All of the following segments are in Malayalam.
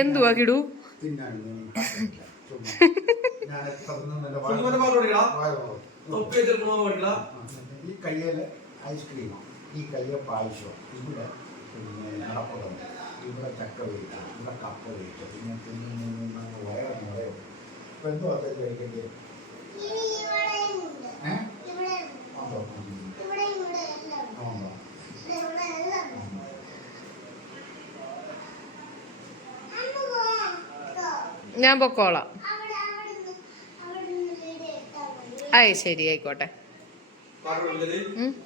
എന്തുവാ കിടു. ഈ കയ്യിൽ ഐസ്ക്രീമോ ഈ കയ്യിൽ പായസോ ഇവിടെ പിന്നെ അടപ്പുറം ഇവിടെ ചക്ക വീട്ട ഇവിടെ കപ്പ വീട്ട പിന്നെ തിന്നു വയറ് നിറയും. ഇപ്പൊ എന്തോ അത് കഴിക്കേണ്ടത് ഏഹ് ആണോ ആണോ ഞാൻ പൊക്കോളാം. അയ് ശരി ആയിക്കോട്ടെ.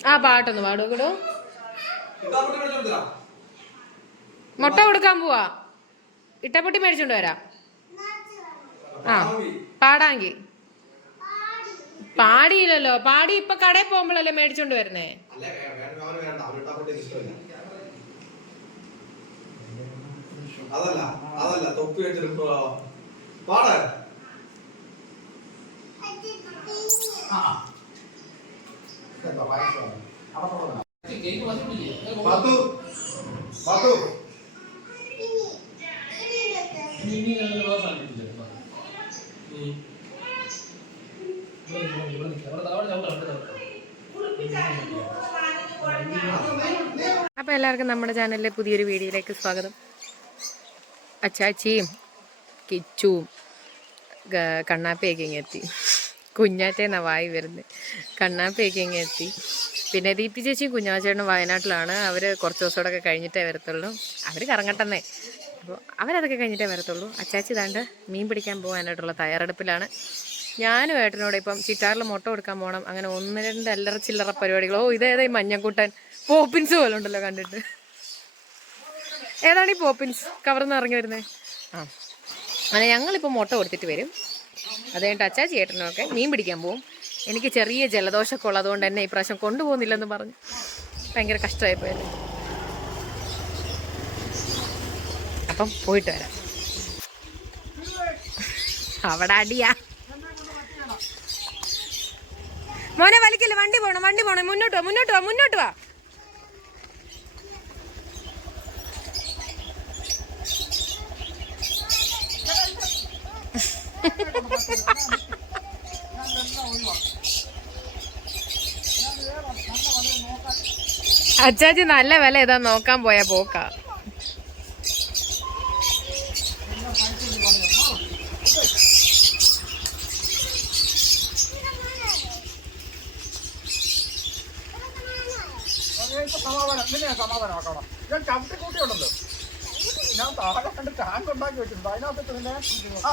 ആ പാട്ടൊന്ന് കിടു. കൊടുത്തതാ. മുട്ട കൊടുക്കാൻ പോവാ. ഇട്ടപ്പൊട്ടി മേടിച്ചോണ്ട് വരാം. ആ. പാടാങ്കി പാടിയില്ലല്ലോ. പാടി ഇപ്പൊ കടയിൽ പോകുമ്പോഴല്ലേ മേടിച്ചോണ്ട് വരുന്നേ? അല്ലേ, വേ- വേണ്ട, അവന് വേണ്ട. അവന് ഇഷ്ടമില്ല. അതല്ല അതല്ല തൊപ്പി വെച്ചെടുക്കണോ പാട്. പത്തു. എല്ലാവർക്കും നമ്മുടെ ചാനലിലെ പുതിയൊരു വീഡിയോയിലേക്ക് സ്വാഗതം. അച്ചാച്ചിയും കിച്ചുവും കണ്ണാപ്പയൊക്കെ കണ്ണാപ്പിയൊക്കെ ഇങ്ങ് എത്തി. കുഞ്ഞാറ്റേന്നാ വായി വരുന്നത് കണ്ണാപ്പയൊക്കെ ഇങ്ങ് എത്തി. പിന്നെ ദീപ്തി ചേച്ചിയും കുഞ്ഞാച്ചേട്ടനും വയനാട്ടിലാണ്. അവർ കുറച്ച് ദിവസമോടൊക്കെ കഴിഞ്ഞിട്ടേ വരത്തുള്ളൂ. അവർ കറങ്ങട്ടെന്നേ. അപ്പോൾ അവരതൊക്കെ കഴിഞ്ഞിട്ടേ വരത്തുള്ളൂ. അച്ചാച്ചി താണ്ട് മീൻ പിടിക്കാൻ പോകാനായിട്ടുള്ള തയ്യാറെടുപ്പിലാണ്. ഞാനും ഏട്ടനോട് ഇപ്പം ചിറ്റാറിൽ മുട്ട കൊടുക്കാൻ പോകണം അങ്ങനെ ഒന്ന് രണ്ട് അല്ലറ ചില്ലറ പരിപാടികൾ. ഓ ഇതേതാ മഞ്ഞക്കൂട്ടൻ പോപ്പിൻസ് പോലെ ഉണ്ടല്ലോ കണ്ടിട്ട്. ഏതാണ് ഈ പോപ്പിൻസ്? കവർന്ന് ഇറങ്ങി വരുന്നത് ആ. അങ്ങനെ ഞങ്ങളിപ്പോൾ മുട്ട കൊടുത്തിട്ട് വരും. അത് കഴിഞ്ഞിട്ട് അച്ചാച്ചി ചേട്ടനൊക്കെ മീൻ പിടിക്കാൻ പോവും. എനിക്ക് ചെറിയ ജലദോഷമൊക്കെ ഉള്ളതുകൊണ്ട് തന്നെ ഈ പ്രാവശ്യം കൊണ്ടുപോകുന്നില്ലെന്ന് പറഞ്ഞു. ഭയങ്കര കഷ്ടമായി പോയത്. അപ്പം പോയിട്ട് വരാം. അവിടെ അടിയാ. മോനെ വലിക്കല്ലേ? വണ്ടി പോണം വണ്ടി പോണം. മുന്നോട്ട് വാ മുന്നോട്ട് വാ മുന്നോട്ട് വാ. അച്ചാച്ചി നല്ല വില ഏതാ നോക്കാൻ പോയാ പോക്ക. സമാധാനം നിന്നെ ഞാൻ സമാധാനമാക്കണം ഞാൻ ചവിട്ടി കൂട്ടിയുണ്ടല്ലോ ഞാൻ താഴെ കണ്ട് ടാങ്ക് ഉണ്ടാക്കി വെച്ചിട്ടുണ്ട്. അതിനകത്ത് പിന്നെ ആ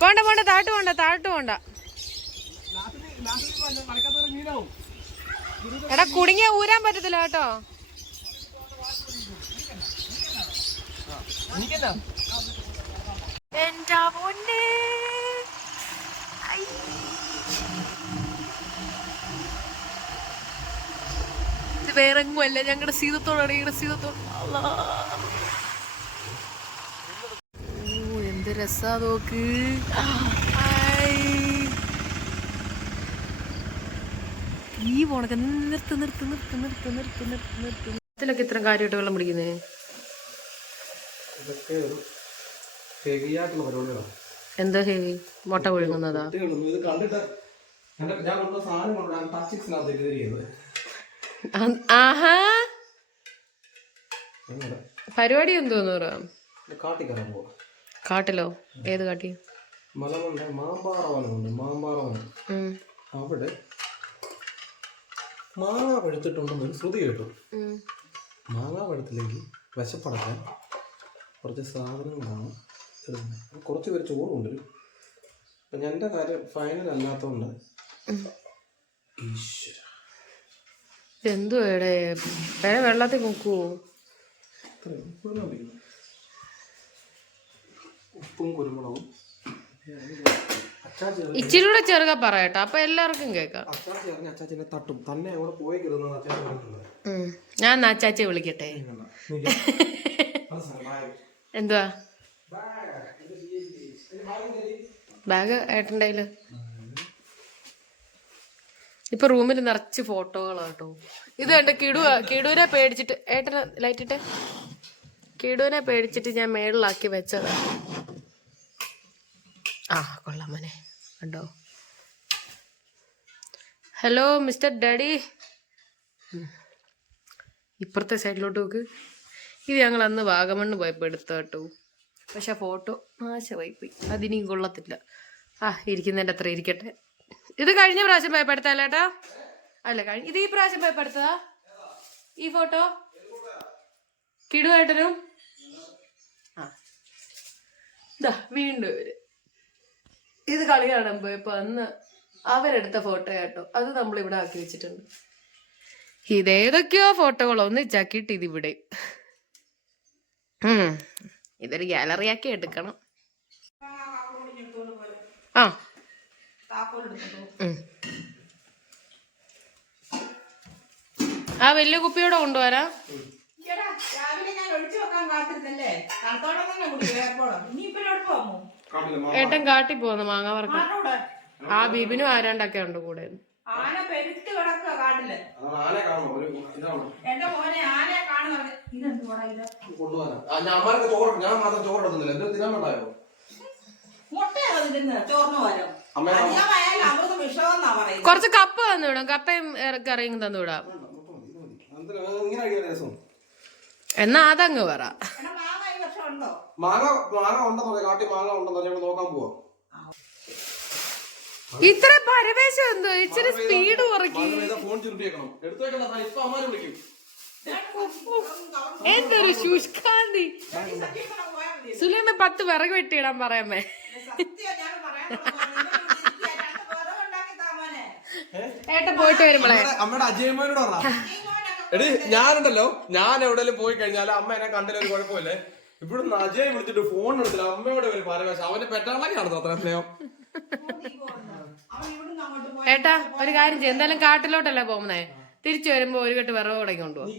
പോണ്ട പോണ്ട താട്ട് പോണ്ട താട്ട് പോണ്ട. എടാ കുടുങ്ങിയ ഊരാൻ പറ്റത്തില്ല കേട്ടോ. എന്റെ പൊന്നെ ഐ. ഇത് വേറെങ്ങുമല്ല ഞങ്ങളുടെ സീതത്തോടാണ് ഞങ്ങളുടെ സീതത്തോട് അല്ലാ. ഓ എന്ത് രസാ നോക്ക് ഐ. ഈ പോണൊക്കെ നിർത്ത് നിർത്ത് നിർത്ത് നിർത്ത് നിർത്ത് നിർത്ത് നിർത്ത് ഇതിലൊക്കെ ഇത്രയും കാര്യമായിട്ട് വെള്ളം പിടിക്കുന്നേ ഇതൊക്കെ ഒരു ഹെവിയായിട്ടുള്ള പരിപാടികളാണ്. എന്താ ഹെവി മുട്ട വിഴുങ്ങുന്നതാ ഇത് കണ്ടിട്ട് ഞാൻ കൊണ്ട സാധനം ടച്ചിക്സിനകത്ത് കയറി ചെയ്യുന്നത് ആഹാ. പരിപാടി എന്തോന്ന് കാട്ടിക്കറാൻ പോവാ. കാട്ടിലോ? ഏത് കാട്ടി? മലമുണ്ട്. മാമ്പാറ വനമുണ്ട് മാമ്പാറ വനം ഉം. അവിടെ മാങ്ങ പഴുത്തിട്ടുണ്ടെന്നൊരു ശ്രുതി കേട്ടു. മാങ്ങ പഴുത്തില്ലെങ്കിൽ വിശപ്പടക്കാൻ കുറച്ച് സാധനങ്ങളാണ്. ഇടുന്നത് കുറച്ച് പേര് ചോറ് കൊണ്ടുവരും അപ്പം എന്റെ കാര്യം ഫൈനൽ അല്ലാത്തതുകൊണ്ട് ഈശ്വര. എന്തുവാ എടേ വേറെ വെള്ളത്തിൽ കുടിക്കുന്നു. ഉപ്പും കുരുമുളകും. ഇച്ചിരി കൂടെ ചെറുക പറയട്ടെ. അപ്പൊ എല്ലാവർക്കും കേൾക്കാം. ഇറങ്ങി അച്ചാച്ചിനെ തട്ടും. തന്നെ അച്ചാച്ചി പറഞ്ഞിട്ടുള്ളത് ഉം. ഞാൻ അച്ചാച്ചെ അച്ചാച്ചി വിളിക്കട്ടെ? എന്തുവാ? ബാഗ് ഏട്ടന്റെ കയ്യിൽ ഇപ്പൊ റൂമിൽ നിറച്ച് ഫോട്ടോകളാ കേട്ടോ. ഇത് കണ്ട് കിടുവ കിടുവിനെ പേടിച്ചിട്ട് ഏട്ടന ലൈറ്റിട്ട് കിടുവിനെ പേടിച്ചിട്ട് ഞാൻ മേളിലാക്കി വെച്ചതാ. ആ കൊള്ളാമനെ കണ്ടോ? ഹലോ മിസ്റ്റർ ഡാഡി ഇപ്പുറത്തെ സൈഡിലോട്ട് നോക്ക്. ഇത് ഞങ്ങൾ അന്ന് വാഗമണ്ണ് പോയപ്പോൾ എടുത്ത കേട്ടോ പക്ഷെ ഫോട്ടോ നാശമായി പോയി അതിനിയും കൊള്ളത്തില്ല. ആ ഇരിക്കുന്നതിന്റെ അത്ര ഇരിക്കട്ടെ. ഇത് കഴിഞ്ഞ പ്രാവശ്യം പോയപ്പോൾ എടുത്തല്ലേട്ടാ അല്ല കഴിഞ്ഞ ഇത് ഈ പ്രാവശ്യം പോയപ്പോൾ ഈ ഫോട്ടോ? കിടുവായിട്ടനും ആ. വീണ്ടും ഇവർ. ഇത് കളി കാണാൻ ഇപ്പൊ അന്ന് അവരെടുത്ത ഫോട്ടോ കേട്ടോ അത് നമ്മൾ ഇവിടെ ആക്കി വെച്ചിട്ടുണ്ട്. ഇതേതൊക്കെയോ ഫോട്ടോകളോ ഒന്ന് ചക്കിട്ട് ഇതിവിടെ. ഇതൊരു ഗാലറി ആക്കി എടുക്കണം. ആ. ആ വലിയ കുപ്പിയോടെ കൊണ്ടുവരാ. ഏട്ടൻ കാട്ടി പോന്നു മാങ്ങ വറക്കാൻ. ആ ബീബിനും ആരാണ്ടൊക്കെ ഉണ്ട് കൂടെ. ആന പെരുത്ത് കിടക്കുക കാട്ടിൽ. അതാണ് ആനെ കാണുമോ ഒരു ഇതാണ് എന്റെ മോനെ ആനയെ കാണുന്നത് ഇതെന്തുവാടാ ഇത് കൊണ്ടുപോകാൻ ആ ഞാൻ ചോറ് ഞാൻ മാത്രം ചോറ് എടുക്കുന്നില്ല എന്തോ തിന്നാൻ ഉണ്ടായോ കൊറച്ച് കപ്പ് ചോറിന് വരും അമ്മ അധികമായാലും അമൃത് വിഷമെന്നാ പറയുന്നത്. കുറച്ച് കപ്പ തന്നു വിടാം. കപ്പയും കറിയും തന്നു വിടാം. എന്തിനാ ഇങ്ങനെ കഴിക്കാൻ എന്നാ അതങ്ങ് പറ. മാങ്ങ മാങ്ങ മാങ്ങ ഉണ്ടെന്ന് പറയാം. കാട്ടി മാങ്ങ ഉണ്ടെന്ന് നോക്കാൻ പോവാ. ഇത്ര പരവേശം എന്തോ? ഇച്ചിരി സ്പീഡ് കുറയ്ക്കും. ഫോൺ ചുരുട്ടിയേക്കണം. ഇപ്പൊ അമ്മാരെ വിളിക്കും. എന്തൊരു ശുഷ്കാന്തി. സുലൈമ പത്ത് വിറക് വെട്ടിയിടാൻ പറയാമേ. ഏട്ട ഞാൻ പറയാൻ വിറകുണ്ടാക്കി താമോനെ ഏട്ടൻ പോയിട്ട് വരുമ്പോളെ അമ്മയുടെ എടി ഞാനുണ്ടല്ലോ. ഞാൻ എവിടെയെങ്കിലും പോയി കഴിഞ്ഞാൽ അമ്മ എന്നെ കണ്ടില്ല ഒരു കുഴപ്പമില്ലേ? ഇവിടുന്ന് അജയ് വിളിച്ചിട്ട് ഫോൺ എടുത്തില്ല. അമ്മയോട് ഒരു പരവേശം അവന്റെ പെട്ടാളൊക്കെയാണോ അത്ര സ്നേഹം. അവൻ ഇവിടുന്ന് അങ്ങോട്ട് പോയി ഏട്ടാ ഒരു കാര്യം ചെയ്യും. എന്തായാലും കാട്ടിലോട്ടല്ലേ പോകുന്നേ? തിരിച്ചു വരുമ്പോ ഒരു കെട്ട് വിറവ് തുടങ്ങി കൊണ്ടുപോകും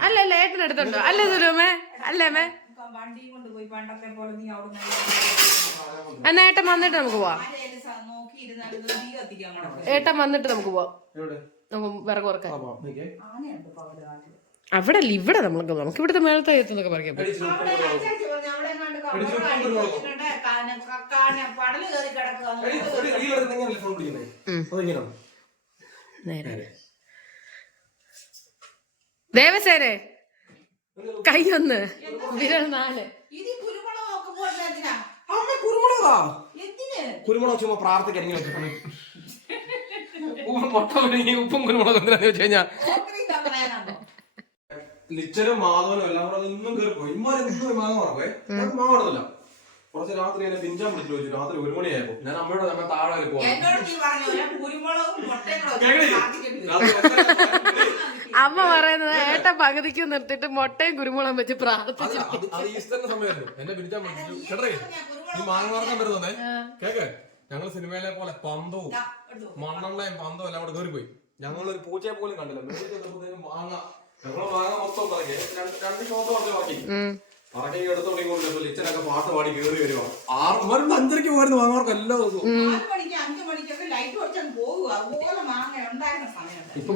അല്ല അല്ല ഏട്ടൻ എടുത്തുണ്ടോ? അല്ലേ സുലമേ അല്ലേ മേ എന്നാ ഏട്ടൻ വന്നിട്ട് നമുക്ക് പോവാം. ഏട്ടൻ വന്നിട്ട് നമുക്ക് പോവാം. നമുക്ക് വിറക് കുറക്കാം അവിടെ അല്ല ഇവിടെ നമ്മൾക്ക് നമുക്ക് ഇവിടുത്തെ മേളത്തെ എത്തുന്നൊക്കെ പറയാം നേരെ. ദേവസേനെ കൈ ഒന്ന് വിരൽ നാല്. കുരുമുളക് ചുമ്മാ പ്രാർത്ഥിക്കാൻ. ഉപ്പ് കുരുമുളക് എന്തിനാന്ന് വെച്ച് പറയാനാണോ. ലിച്ചനും മാധവനും എല്ലാം കൂടെ ഒന്നും കയറി പോയി മാങ്ങ മറക്കേ കുറച്ച് രാത്രി എന്നെ പിഞ്ചാൻ വിളിച്ചു ചോദിച്ചു. രാത്രി ഒരു മണിയായപ്പോ. ഞാൻ അമ്മയോട് നമ്മുടെ താഴെ വരെ അമ്മ പറയുന്നത് ഏട്ട പകുതിക്ക് നിർത്തിട്ട് മുട്ടയും കുരുമുളകും വെച്ച് പ്രാർത്ഥിച്ചു അത് അത് അത് ഈസ്റ്ററിന്റെ സമയമായിരുന്നു. എന്നെ പിടിച്ചാൻ കേട്ടേ ഈ വരുന്നേ. കേക്ക്? ഞങ്ങൾ സിനിമയിലെ പോലെ പന്തവും മണ്ണെണ്ണയും പന്തവും എല്ലാം അവിടെ കയറി പോയി ഞങ്ങൾ ഒരു പൂച്ചയെ പോലും കണ്ടില്ല. മേടിച്ച് മാങ്ങ ഞങ്ങൾ മാങ്ങ മൊത്തം പറക്കെ രണ്ട് ഷോപ്പ് പറഞ്ഞ് പറക്കി പറക്കി എടുത്തോണ്ടി കൊണ്ട് ലിച്ചനൊക്കെ പാട്ട് പാടി കയറി വരുവാണ് ആറ് അഞ്ചരയ്ക്ക് പോയിരുന്നു മാങ്ങമാർക്ക് എല്ലാ ദിവസവും. നാല് മണിക്ക് അഞ്ചു മണിക്കൊക്കെ ലൈറ്റ് പൊടിച്ചാൽ പോകുക അതുപോലെ മാങ്ങ ഉണ്ടായിരുന്ന സമയം ഇപ്പൊ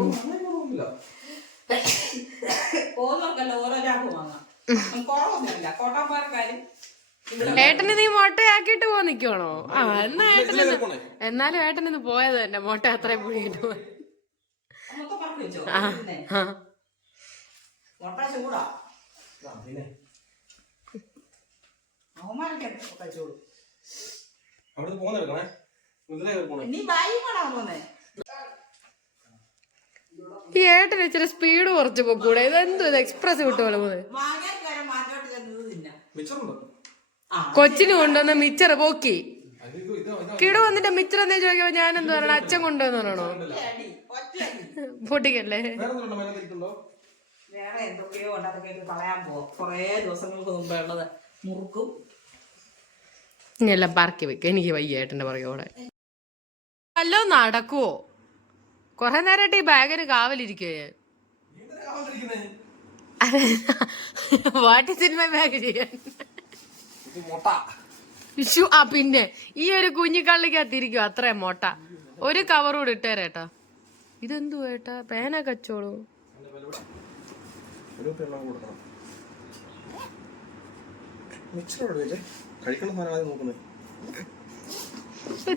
ഓരോ ചാക്ക് വാങ്ങാം. കുറവൊന്നുമില്ല. കോട്ടാപ്പാറക്കാരും ഏട്ടന് നീ മുട്ടയാക്കിയിട്ട് പോവാൻ നിക്കുവാണോ? ആ എന്നാ കയറിപ്പോണേ. എന്നാലും ഏട്ടൻ ഇന്ന് പോയത് തന്നെ മുട്ട അത്രയും പുഴിയിട്ട് പോയി നീ ബായി പോണോ ആ പിന്നെ ആ. മുട്ട ചൂടാ ആ, പിന്നെ അവന്മാരൊക്കെ കഴിച്ചോളൂ അവിടുന്ന് പോകുന്ന എടുക്കണേ ഇതിലേ കയറി പോണേ നീ ബായി കൊണ്ടാ പോന്നെ ഈ ഏട്ടൻ ഇച്ചിരി സ്പീഡ് കുറച്ച് പോക്കൂടെ. ഇതെന്തോ ഇത് എക്സ്പ്രസ് വിട്ട് പോലെ പോകുന്നത് കൊച്ചിന് കൊണ്ടുവന്ന മിച്ചർ പോക്കി. കിട വന്നിട്ട് മിച്ചർ എന്തേ ചോദിക്കുമ്പോ ഞാൻ എന്താ പറയണ? അച്ഛൻ കൊണ്ടുവന്ന് പറയണോ? പൊട്ടിക്കല്ലേ? വേറെ എന്തൊക്കെയോ ഉണ്ട് അതൊക്കെ കളയാൻ പോവാം. കുറേ ദിവസങ്ങൾക്ക് മുമ്പേ മുറുക്കും. ഇനി എല്ലാം പറക്കി വെക്കുക എനിക്ക് വയ്യ ഏട്ടന്റെ പുറകെ വല്ലോ നടക്കുവോ? കുറെ നേരമായിട്ട് ഈ ബാഗിന് കാവലിരിക്കുക വാട്ടി സിനിമ ബാഗ് ചെയ്യാൻ വിഷു ആ പിന്നെ ഈ ഒരു കുഞ്ഞിക്കള്ളിക്കകത്തിരിക്കും അത്രയും മൊട്ട. ഒരു കവറൂടെ ഇട്ടേരേട്ടാ ഇതെന്തു ഏട്ടാ. പേന കച്ചോളൂ.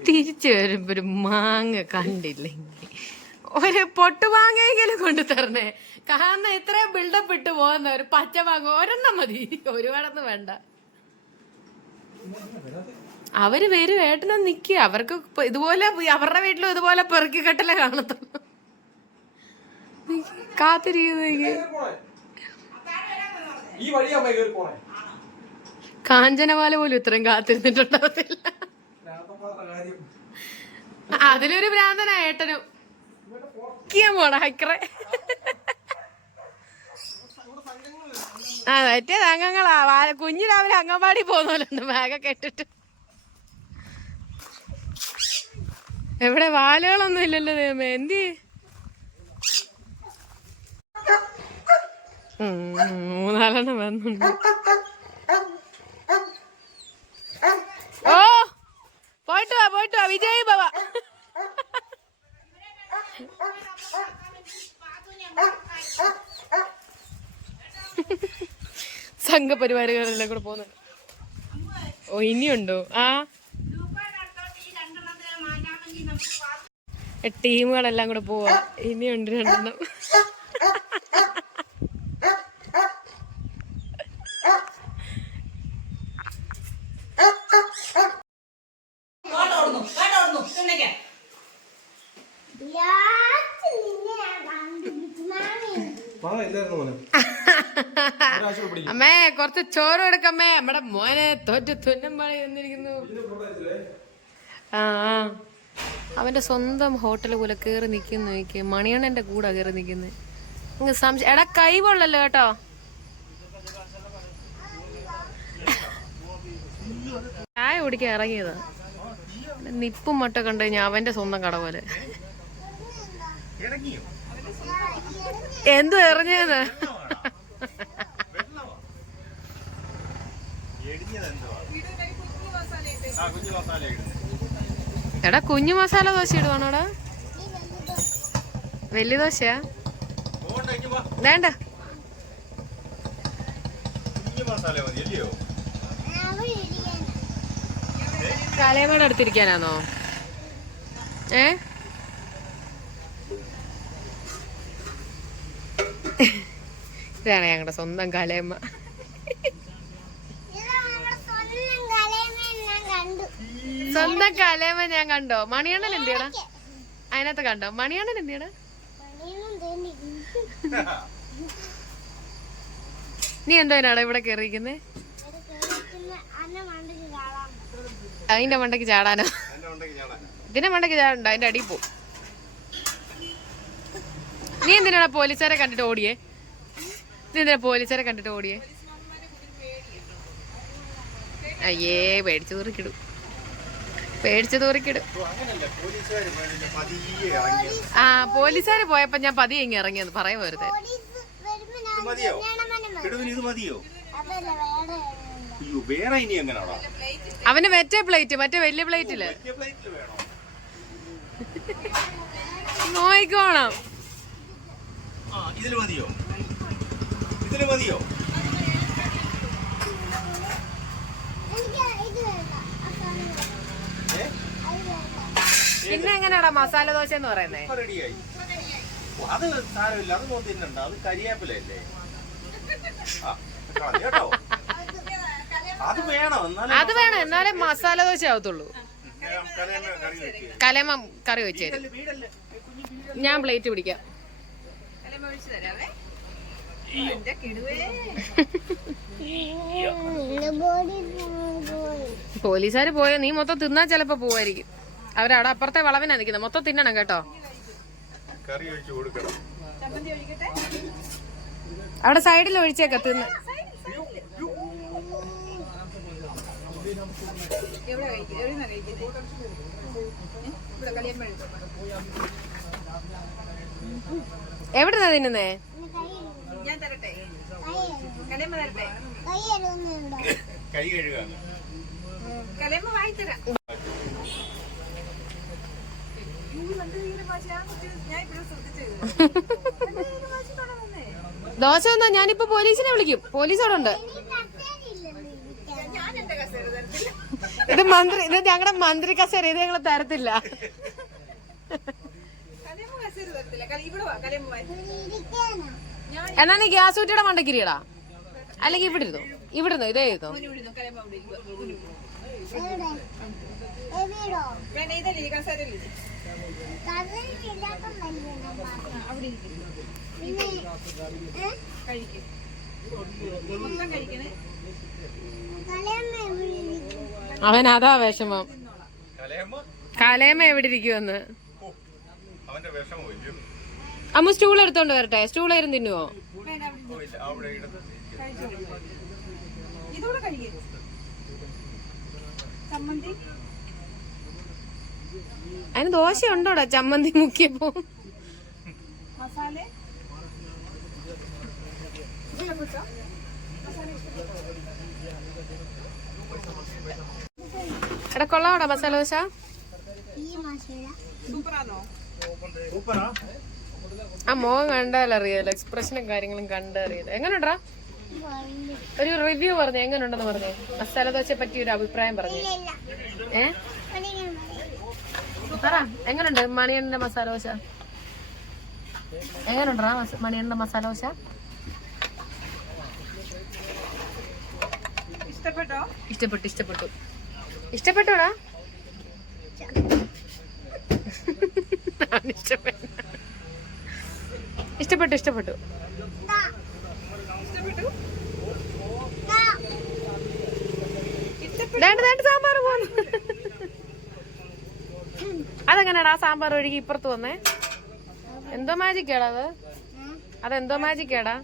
തിരിച്ചു വരുമ്പോ ഒരു മാങ്ങ കണ്ടില്ലെങ്കിൽ ഒരു പൊട്ടുമാങ്ങയെങ്കിലും കൊണ്ടു തരണേ. കാരണം ഇത്രയും ബിൽഡപ്പ് ഇട്ട് പോകുന്ന ഒരു പച്ച മാങ്ങ ഒരെണ്ണം മതി. ഒരുപാടൊന്നും വേണ്ട. അവർ വേര് വേട്ടനും നിക്കുക അവർക്ക് ഇതുപോലെ അവരുടെ വീട്ടിലും ഇതുപോലെ പെറുക്കി കെട്ടല കാണത്തുള്ളൂ. കാത്തിരിക്കുന്നു പോണേ. കാഞ്ചനമാല പോലും ഇത്രയും കാത്തിരുന്നിട്ടുണ്ടാവത്തില്ല. അതിലൊരു ഭ്രാന്തനാ ഏട്ടനും. കിയ പോടാ ഹൈക്കറെ. ആ മറ്റേ അംഗങ്ങളാ. കുഞ്ഞു രാവിലെ അംഗൻവാടി പോകുന്നല്ലുണ്ട് ബാഗൊക്കെ ഇട്ടിട്ട്. എവിടെ വാലുകളൊന്നും ഇല്ലല്ലോ ദൈവമേ. എന്തി? മൂന്നാലെണ്ണം വന്നുണ്ട് ഓ പോയിട്ട് വാ പോയിട്ട് വാ വിജയ് ഭവ സംഘപരിവാരുകാരെല്ലാം കൂടെ പോകുന്നത് ഓ ഇനിയുണ്ടോ? ആ. ടീമുകളെല്ലാം കൂടെ പോവാ. ഇനിയുണ്ട് രണ്ടെണ്ണം. ആ ഇല്ലായിരുന്നു മോനെ. അമ്മേ കുറച്ച് ചോറ് എടുക്കമ്മേ നമ്മുടെ മോനെ തോറ്റ തുന്നമ്പാളി വന്നിരിക്കുന്നു. ആ ആ. അവന്റെ സ്വന്തം ഹോട്ടൽ പോലെ കേറി നിക്കുന്നു എനിക്ക്. മണിയണ്ണന്റെ കൂടെ കേറി നിക്കുന്നു. അങ്ങ് സംശയം എടാ കൈ കൊള്ളല്ലോ കേട്ടോ. ചായ കുടിക്കാൻ ഇറങ്ങിയതാ. നിപ്പും മട്ട കണ്ടു കഴിഞ്ഞാൽ അവന്റെ സ്വന്തം കട പോലെ. എന്തു എറിഞ്ഞത് എടാ കുഞ്ഞു മസാല ദോശ ഇടുവാണോടാ? വലിയ ദോശയാ? വേണ്ട. കാലയമ്മയുടെ അടുത്തിരിക്കാനാണോ ഏ? ഇതാണ് ഞങ്ങളുടെ സ്വന്തം കലയമ്മ സ്വന്തം കലയമ്മ ഞാൻ കണ്ടോ. മണിയണ്ണൻ എന്തിയടാ? അതിനകത്ത് കണ്ടോ? മണിയണ്ണൻ എന്തിയടാ? നീ എന്തോനാടാ ഇവിടെ കയറിയിരിക്കുന്നേ അതിന്റെ മണ്ടയ്ക്ക് ചാടാനോ? ഇതിന്റെ മണ്ടയ്ക്ക് ചാടണ്ടോ അതിന്റെ അടിയിൽ പോ. നീ എന്തിനാടാ പോലീസുകാരെ കണ്ടിട്ട് ഓടിയേ? നീ എന്തിനാ പോലീസുകാരെ കണ്ടിട്ട് ഓടിയേ? അയ്യേ പേടിച്ചു തൂറിക്കിടും. പേടിച്ചു തൂറിക്കിടും. ആ പോലീസുകാര് പോയപ്പോ ഞാൻ പതിയെ ഇങ്ങ് ഇറങ്ങിയത് പറയാൻ എങ്ങനെയാണോ അവന് മറ്റേ പ്ലേറ്റ് മറ്റേ വലിയ പ്ലേറ്റിൽ. നോയിക്കോണം. ആ ഇതിൽ മതിയോ? ഇതിൽ മതിയോ? പിന്നെ എങ്ങനെയാടാ മസാല ദോശ എന്ന് പറയുന്നേ? ഇപ്പൊ റെഡിയായി ഓ, അത് സാരമില്ല. അത് നോക്കി തിന്നണ്ട. അത് കരിയാപ്പിലല്ലേ കേട്ടോ. അത് വേണം. എന്നാലേ അത് വേണം. എന്നാലേ മസാല ദോശ ആവത്തുള്ളൂ. കലയമ്മ കറി വെച്ചേ കലേമ കറി വെച്ചു ഞാൻ പ്ലേറ്റ് പിടിക്കാം. കലമ ഒഴിച്ചു തരാവേ. പോലീസുകാർ പോയോ? നീ മൊത്തം തിന്നാ ചിലപ്പോ പോവായിരിക്കും. അവരവിടെ അപ്പുറത്തെ വളവിനാ നിൽക്കുന്നത് മൊത്തം തിന്നണം കേട്ടോ. കറി ഒഴിച്ച് കൊടുക്കണം. ചമ്മന്തി ഒഴിക്കട്ടെ? അവിടെ സൈഡിൽ ഒഴിച്ചേക്ക തിന്ന്. എവിടുന്നാ തിന്നുന്നേ? ഞാൻ തരട്ടെ? തരട്ടെ? കൈ വാങ്ങിത്തരാം ദോശ എന്നാ ഞാനിപ്പോ പോലീസിനെ വിളിക്കും. പോലീസ് അവിടെ ഉണ്ട് ഇത് മന്ത്രി ഇത് ഞങ്ങളുടെ മന്ത്രി കസേര ഇത് ഞങ്ങൾ തരത്തില്ല. ഇവിടെ എന്നാ നീ ഗ്യാസ് കുറ്റിയുടെ മണ്ടക്കിരിയടാ? അല്ലെങ്കിൽ ഇവിടെ ഇരുന്നു ഇവിടെ ഇരുന്നു ഇതേ ഇരുന്നു? അവൻ അതാ വിഷമം കലേമ എവിടെ ഇരിക്കുവന്ന് അവന്റെ വിഷമം അമ്മ സ്റ്റൂൾ എടുത്തോണ്ട് വരട്ടെ? സ്റ്റൂൾ ആയിരുന്നു തിന്നുവോ? അതിന് ദോശ ഉണ്ടോടാ ചമ്മന്തി മുക്കിയപ്പോ? എടാ കൊള്ളാവടാ മസാല ദോശ. സൂപ്പറാണോ സൂപ്പറാ. ആ മുഖം കണ്ടാലറിയാലോ എക്സ്പ്രഷനും കാര്യങ്ങളും കണ്ടറിയാലോ. എങ്ങനെയുണ്ടാ ഒരു റിവ്യൂ പറഞ്ഞു എങ്ങനെയുണ്ടെന്ന് പറഞ്ഞു? മസാല ദോശയെ പറ്റി ഒരു അഭിപ്രായം പറഞ്ഞു. ഏ? പറ എങ്ങനെയുണ്ട് മണിയണ്ണന്റെ മസാല ദോശ എങ്ങനെയുണ്ടാ മണിയണ്ണന്റെ മസാല ദോശ ഇഷ്ടപ്പെട്ടോ? ഇഷ്ടപ്പെട്ടു ഇഷ്ടപ്പെട്ടു. ഇഷ്ടപ്പെട്ടോടാ ഇഷ്ടപ്പെട്ടു. ഇഷ്ടപ്പെട്ടു ഇഷ്ടപ്പെട്ടു. സാമ്പാർ പോന്നു. അതെങ്ങനെയാണ് ആ സാമ്പാർ ഒഴുകി ഇപ്പുറത്ത് വന്നേ? എന്തോ മാജിക്കേടാ അത്. അതെന്തോ മാജിക്കാടാ